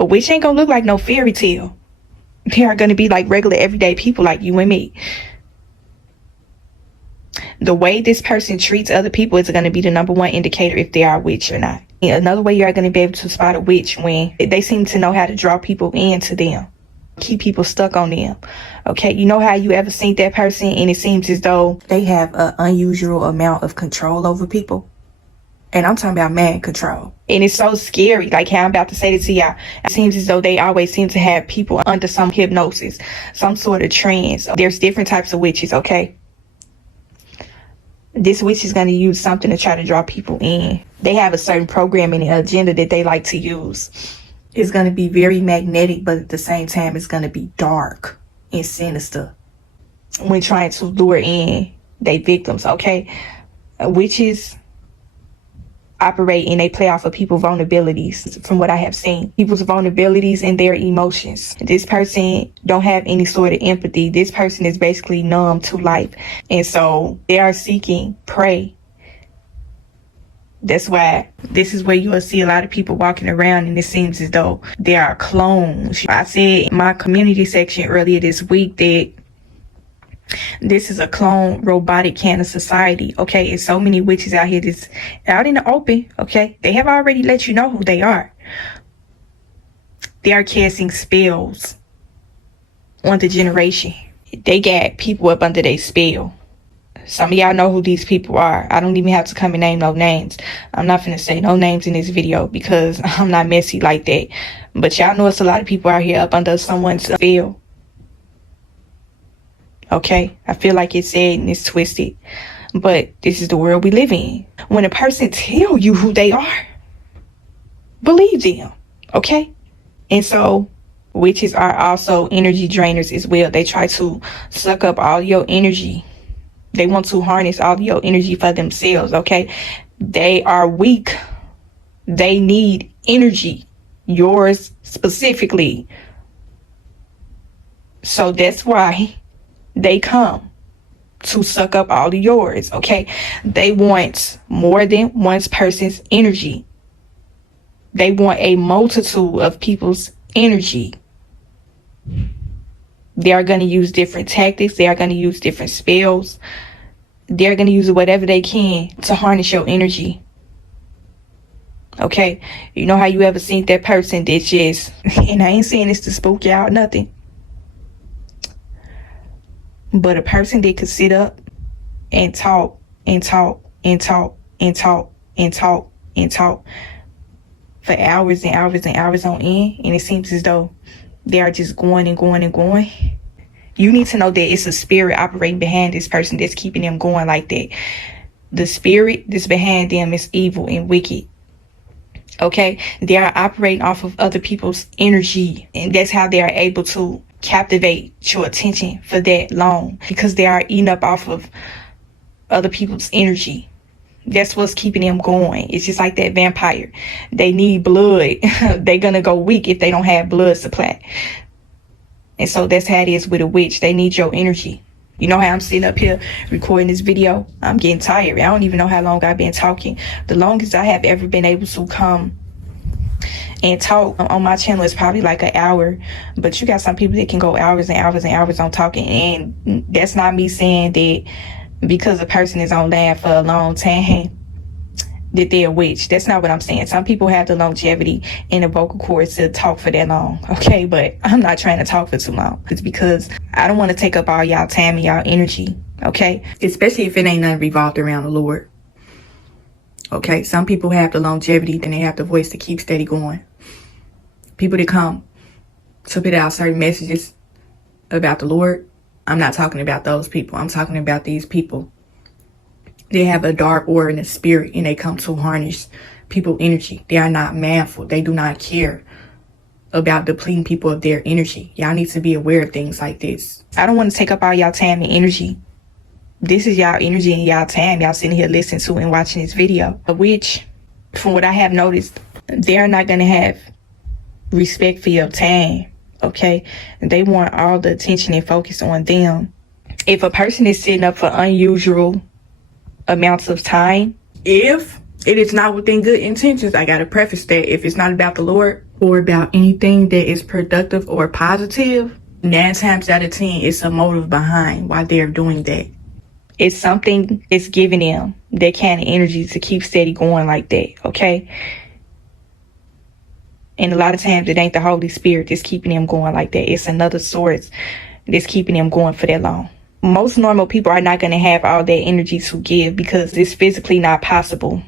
A witch ain't gonna look like no fairy tale. They are going to be like regular everyday people like you and me. The way this person treats other people is going to be the number one indicator if they are a witch or not. Another way you are going to be able to spot a witch when they seem to know how to draw people into them. Keep people stuck on them. Okay, you know how you ever seen that person and it seems as though they have an unusual amount of control over people? And I'm talking about mind control. And it's so scary, like how I'm about to say this to y'all. It seems as though they always seem to have people under some hypnosis, some sort of trance. There's different types of witches, okay? This witch is going to use something to try to draw people in. They have a certain programming and agenda that they like to use. It's going to be very magnetic, but at the same time, it's going to be dark and sinister when trying to lure in their victims, okay? Witches operate and they play off of people's vulnerabilities from what I have seen. People's vulnerabilities and their emotions. This person don't have any sort of empathy. This person is basically numb to life. And so they are seeking prey. That's why this is where you will see a lot of people walking around and it seems as though they are clones. I said in my community section earlier this week that this is a clone robotic kind of society. Okay, it's so many witches out here that's out in the open. Okay, they have already let you know who they are. They are casting spells on the generation. They got people up under their spell. Some of y'all know who these people are. I don't even have to come and name no names. I'm not finna say no names in this video because I'm not messy like that. But y'all know it's a lot of people out here up under someone's spell. Okay, I feel like it's sad and it's twisted, but this is the world we live in. When a person tell you who they are, believe them, okay? And so witches are also energy drainers as well. They try to suck up all your energy. They want to harness all your energy for themselves, okay? They are weak. They need energy, yours specifically. So that's why they come to suck up all of yours, okay? They want more than one person's energy. They want a multitude of people's energy. They are going to use different tactics. They are going to use different spells. They're going to use whatever they can to harness your energy. Okay? You know how you ever seen that person that just, and I ain't saying this to spook y'all, nothing. But a person that could sit up and talk and talk and talk and talk and talk and talk for hours and hours and hours on end, and it seems as though they are just going and going and going. You need to know that it's a spirit operating behind this person that's keeping them going like that. The spirit that's behind them is evil and wicked. Okay? They are operating off of other people's energy, and that's how they are able to captivate your attention for that long, because they are eating up off of other people's energy. That's what's keeping them going. It's just like that vampire. They need blood. They're gonna go weak if they don't have blood supply. And so that's how it is with a witch. They need your energy. You know how I'm sitting up here recording this video? I'm getting tired. I don't even know how long I've been talking. The longest I have ever been able to come and talk on my channel is probably like an hour, but you got some people that can go hours and hours and hours on talking, and that's not me saying that because a person is on land for a long time that they're a witch. That's not what I'm saying. Some people have the longevity in the vocal cords to talk for that long, okay? But I'm not trying to talk for too long. It's because I don't want to take up all y'all time and y'all energy, okay? Especially if it ain't nothing revolved around the Lord. Okay, some people have the longevity, then they have the voice to keep steady going. People that come to put out certain messages about the Lord, I'm not talking about those people. I'm talking about these people. They have a dark aura in the spirit, and they come to harness people's energy. They are not manful. They do not care about depleting people of their energy. Y'all need to be aware of things like this. I don't want to take up all y'all time and energy. This is y'all energy and y'all time y'all sitting here listening to and watching this video, which, from what I have noticed, they're not going to have respect for your time, okay? They want all the attention and focus on them. If a person is sitting up for unusual amounts of time, if it is not within good intentions, I got to preface that if it's not about the Lord or about anything that is productive or positive, 9 times out of 10, it's a motive behind why they're doing that. It's something that's giving them that kind of energy to keep steady going like that, okay? And a lot of times it ain't the Holy Spirit that's keeping them going like that. It's another source that's keeping them going for that long. Most normal people are not going to have all that energy to give because it's physically not possible,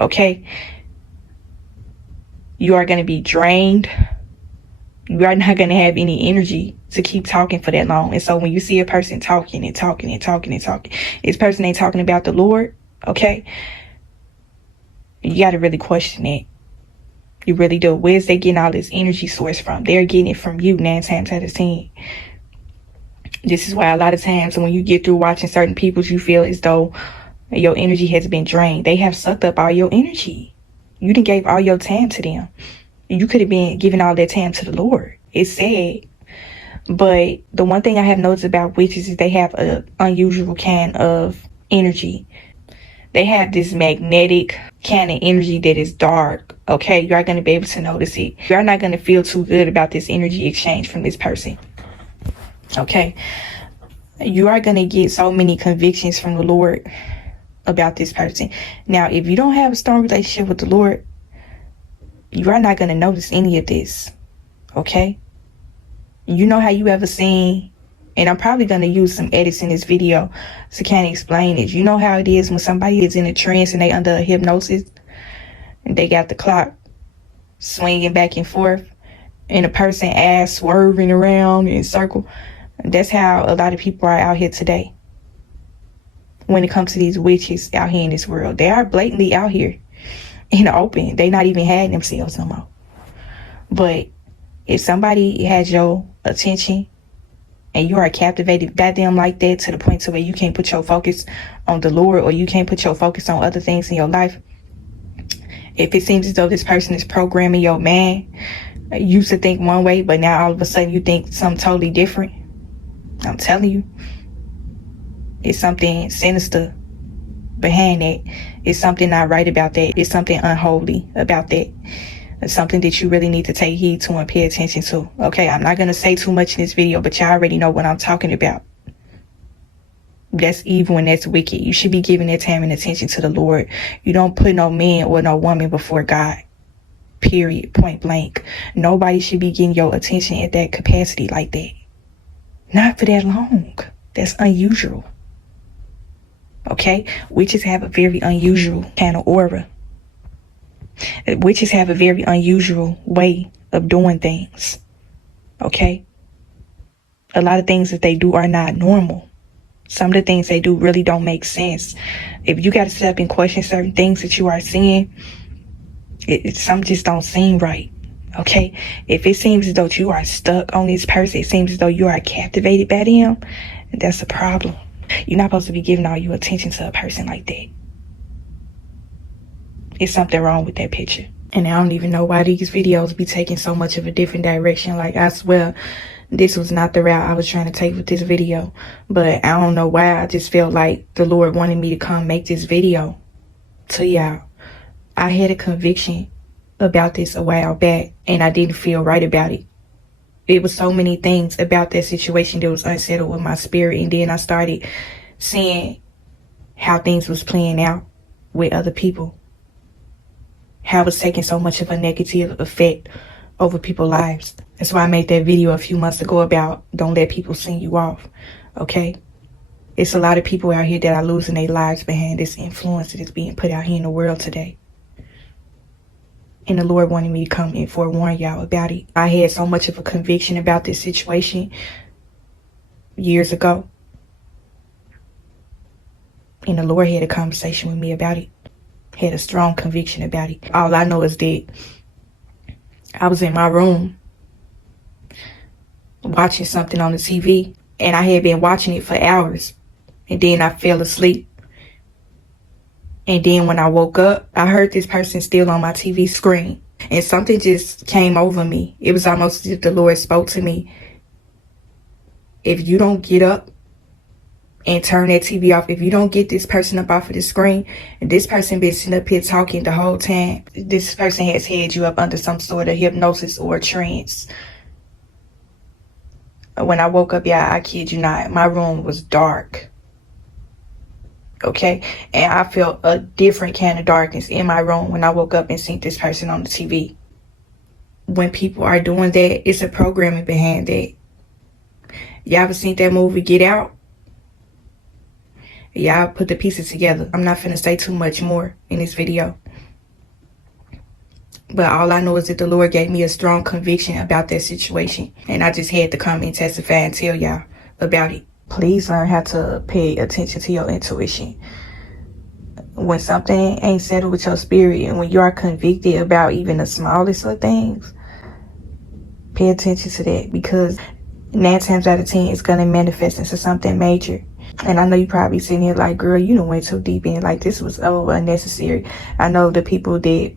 okay? You are going to be drained. You are not going to have any energy to keep talking for that long. And so when you see a person talking and talking and talking and talking, this person ain't talking about the Lord, okay? You got to really question it. You really do. Where's they getting all this energy source from? They're getting it from you 9 times out of 10. This is why a lot of times when you get through watching certain people, you feel as though your energy has been drained. They have sucked up all your energy. You done gave all your time to them. You could have been giving all that time to the Lord. It's sad. But the one thing I have noticed about witches is they have an unusual kind of energy. They have this magnetic kind of energy that is dark. Okay, you are going to be able to notice it. You are not going to feel too good about this energy exchange from this person. Okay, you are going to get so many convictions from the Lord about this person. Now, if you don't have a strong relationship with the Lord, you are not going to notice any of this. Okay, you know how you ever seen, and I'm probably going to use some edits in this video to kind of explain it. You know how it is when somebody is in a trance and they under a hypnosis and they got the clock swinging back and forth and a person ass swerving around in a circle. That's how a lot of people are out here today when it comes to these witches out here in this world. They are blatantly out here in the open. They not even hiding themselves no more. But if somebody has your attention and you are captivated by them like that to the point to where you can't put your focus on the Lord or you can't put your focus on other things in your life, if it seems as though this person is programming your mind, you used to think one way, but now all of a sudden you think something totally different, I'm telling you, it's something sinister behind that. It's something not right about that. It's something unholy about that. It's something that you really need to take heed to and pay attention to. Okay, I'm not going to say too much in this video, but y'all already know what I'm talking about. That's evil and that's wicked. You should be giving that time and attention to the Lord. You don't put no man or no woman before God. Period. Point blank. Nobody should be getting your attention at that capacity like that. Not for that long. That's unusual. Okay? Witches have a very unusual kind of aura. Witches have a very unusual way of doing things. Okay? A lot of things that they do are not normal. Some of the things they do really don't make sense. If you got to sit up and question certain things that you are seeing, some just don't seem right. Okay? If it seems as though you are stuck on this person, it seems as though you are captivated by them, that's a problem. You're not supposed to be giving all your attention to a person like that. It's something wrong with that picture. And I don't even know why these videos be taking so much of a different direction. Like, I swear, this was not the route I was trying to take with this video. But I don't know why. I just felt like the Lord wanted me to come make this video to y'all. I had a conviction about this a while back, and I didn't feel right about it. It was so many things about that situation that was unsettled with my spirit. And then I started seeing how things was playing out with other people. how it's taking so much of a negative effect over people's lives. That's why I made that video a few months ago about don't let people send you off, okay? It's a lot of people out here that are losing their lives behind this influence that is being put out here in the world today. And the Lord wanted me to come and forewarn y'all about it. I had so much of a conviction about this situation years ago. And the Lord had a conversation with me about it. Had a strong conviction about it. All I know is that I was in my room watching something on the TV. And I had been watching it for hours. And then I fell asleep. And then when I woke up, I heard this person still on my TV screen. And something just came over me. It was almost as if the Lord spoke to me. If you don't get up and turn that TV off, if you don't get this person up off of the screen, and this person been sitting up here talking the whole time, this person has had you up under some sort of hypnosis or trance. When I woke up, yeah, I kid you not, my room was dark. Okay, and I felt a different kind of darkness in my room when I woke up and seen this person on the TV. When people are doing that, it's a programming behind that. Y'all ever seen that movie Get Out? Y'all put the pieces together. I'm not finna say too much more in this video. But all I know is that the Lord gave me a strong conviction about that situation. And I just had to come and testify and tell y'all about it. Please learn how to pay attention to your intuition. When something ain't settled with your spirit and when you are convicted about even the smallest of things, pay attention to that, because 9 times out of 10 it's going to manifest into something major. And I know you probably sitting here like, girl, you done went too deep in, like this was unnecessary. I know the people that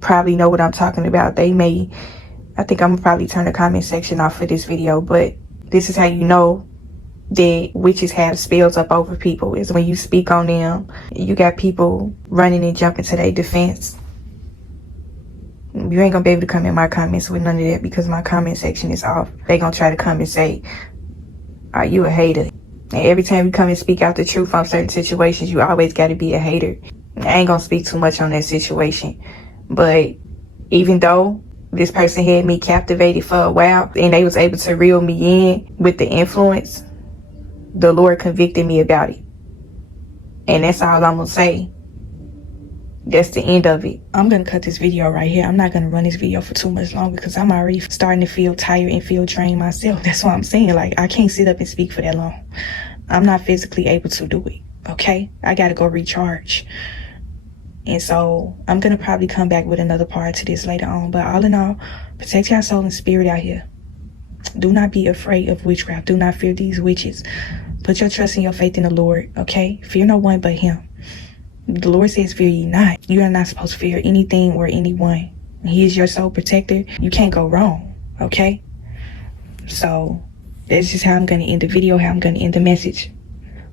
probably know what I'm talking about, I think I'm gonna probably turn the comment section off for this video, but this is how you know that witches have spells up over people, is when you speak on them, you got people running and jumping to their defense. You ain't gonna be able to come in my comments with none of that, because my comment section is off. They gonna try to come and say, are you a hater? And every time you come and speak out the truth on certain situations, you always gotta be a hater. I ain't gonna speak too much on that situation, but even though this person had me captivated for a while and they was able to reel me in with the influence, the Lord convicted me about it. And that's all I'm gonna say. That's the end of it. I'm gonna cut this video right here. I'm not gonna run this video for too much longer because I'm already starting to feel tired and feel drained myself. That's what I'm saying. Like, I can't sit up and speak for that long. I'm not physically able to do it. Okay? I gotta go recharge. And so I'm gonna probably come back with another part to this later on. But all in all, protect your soul and spirit out here. Do not be afraid of witchcraft. Do not fear these witches. Put your trust and your faith in the Lord, okay? Fear no one but him. The Lord says, fear ye not. You are not supposed to fear anything or anyone. He is your soul protector. You can't go wrong, okay? So that's just how I'm going to end the video, how I'm going to end the message.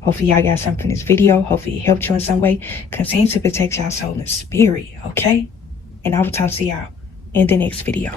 Hopefully y'all got something from this video. Hopefully it helped you in some way. Continue to protect your soul and spirit, okay? And I will talk to y'all in the next video.